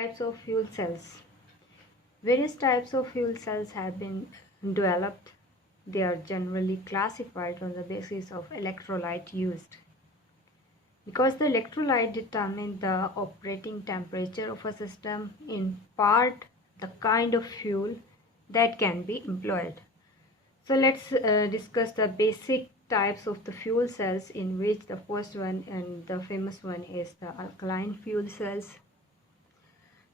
Types of fuel cells. Various types of fuel cells have been developed. They are generally classified on the basis of electrolyte used. Because the electrolyte determine the operating temperature of a system, in part the kind of fuel that can be employed. So let's discuss the basic types of the fuel cells, in which the first one and the famous one is the alkaline fuel cells.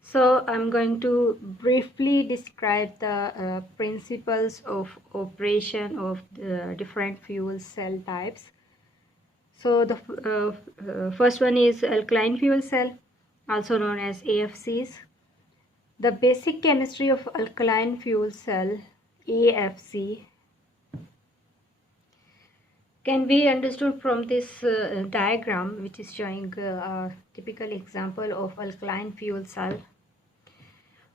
So I'm going to briefly describe the principles of operation of the different fuel cell types. So the first one is alkaline fuel cell, also known as AFCs. The basic chemistry of alkaline fuel cell, AFC, can be understood from this diagram, which is showing a typical example of alkaline fuel cell.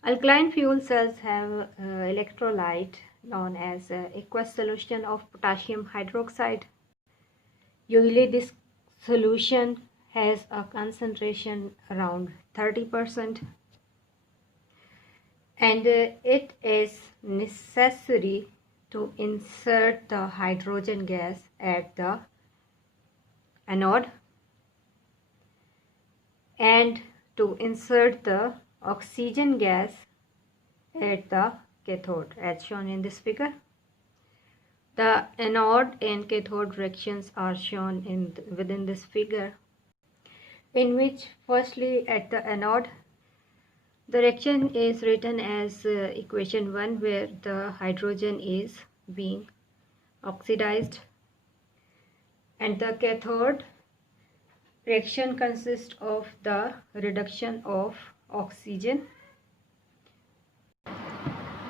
Alkaline fuel cells have electrolyte known as aqueous solution of potassium hydroxide. Usually this solution has a concentration around 30%, and it is necessary to insert the hydrogen gas at the anode and to insert the oxygen gas at the cathode, as shown in this figure. The anode and cathode directions are shown within this figure, in which firstly at the anode the reaction is written as equation 1, where the hydrogen is being oxidized, and the cathode reaction consists of the reduction of oxygen.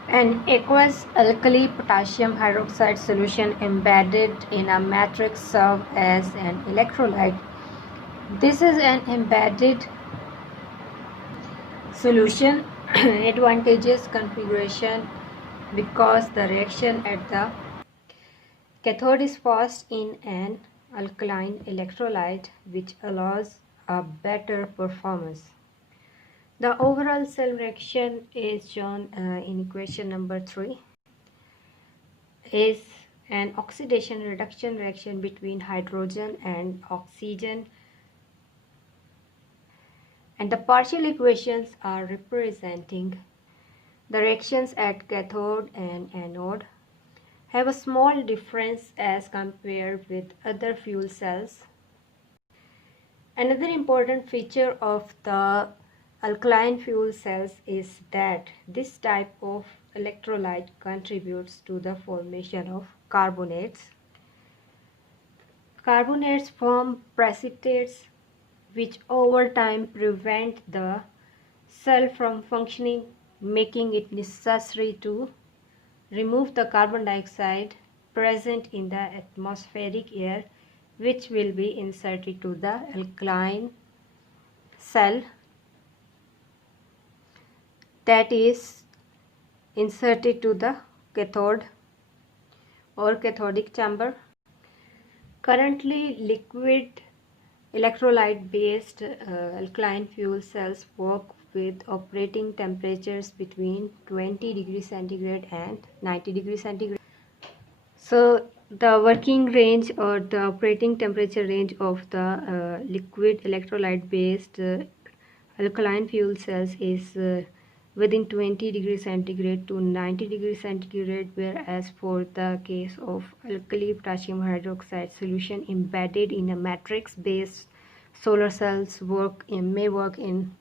An aqueous alkali potassium hydroxide solution embedded in a matrix serves as an electrolyte. This is an embedded solution advantageous configuration because the reaction at the cathode is fast in an alkaline electrolyte, which allows a better performance. The overall cell reaction is shown in equation number 3. Is an oxidation reduction reaction between hydrogen and oxygen, and the partial equations are representing the reactions at cathode and anode have a small difference as compared with other fuel cells. Another important feature of the alkaline fuel cells is that this type of electrolyte contributes to the formation of carbonates. Carbonates form precipitates which over time prevent the cell from functioning, making it necessary to remove the carbon dioxide present in the atmospheric air, which will be inserted to the alkaline cell, that is inserted to the cathode or cathodic chamber. Currently, liquid electrolyte based alkaline fuel cells work with operating temperatures between 20 degrees centigrade and 90 degrees centigrade. So the working range or the operating temperature range of the liquid electrolyte based alkaline fuel cells is within 20 degrees centigrade to 90 degrees centigrade, whereas for the case of alkali potassium hydroxide solution embedded in a matrix based solar cells may work in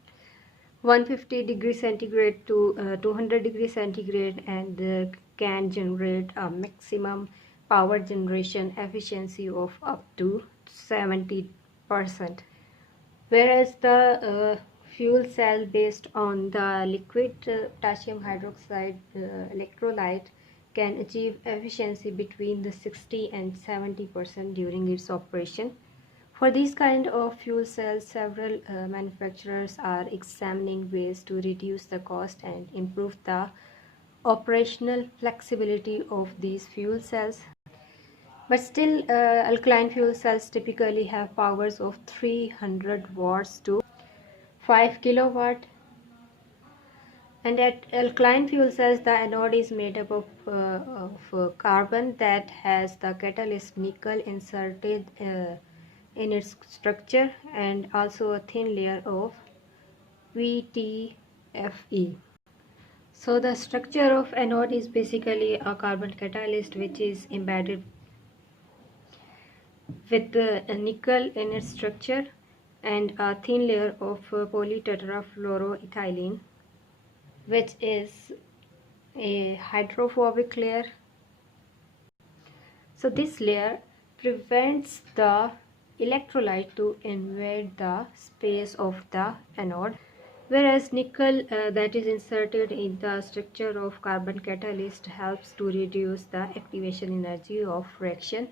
150 degrees centigrade to 200 degrees centigrade and can generate a maximum power generation efficiency of up to 70%, whereas the fuel cell based on the liquid potassium hydroxide electrolyte can achieve efficiency between the 60 and 70% during its operation. For these kind of fuel cells, several manufacturers are examining ways to reduce the cost and improve the operational flexibility of these fuel cells. But still, alkaline fuel cells typically have powers of 300 watts to 5 kilowatt, And at alkaline fuel cells, the anode is made up of carbon that has the catalyst nickel inserted in its structure, and also a thin layer of VTFE. So the structure of anode is basically a carbon catalyst which is embedded with a nickel in its structure and a thin layer of polytetrafluoroethylene, which is a hydrophobic layer. So this layer prevents the electrolyte to invade the space of the anode, whereas nickel that is inserted in the structure of carbon catalyst helps to reduce the activation energy of reaction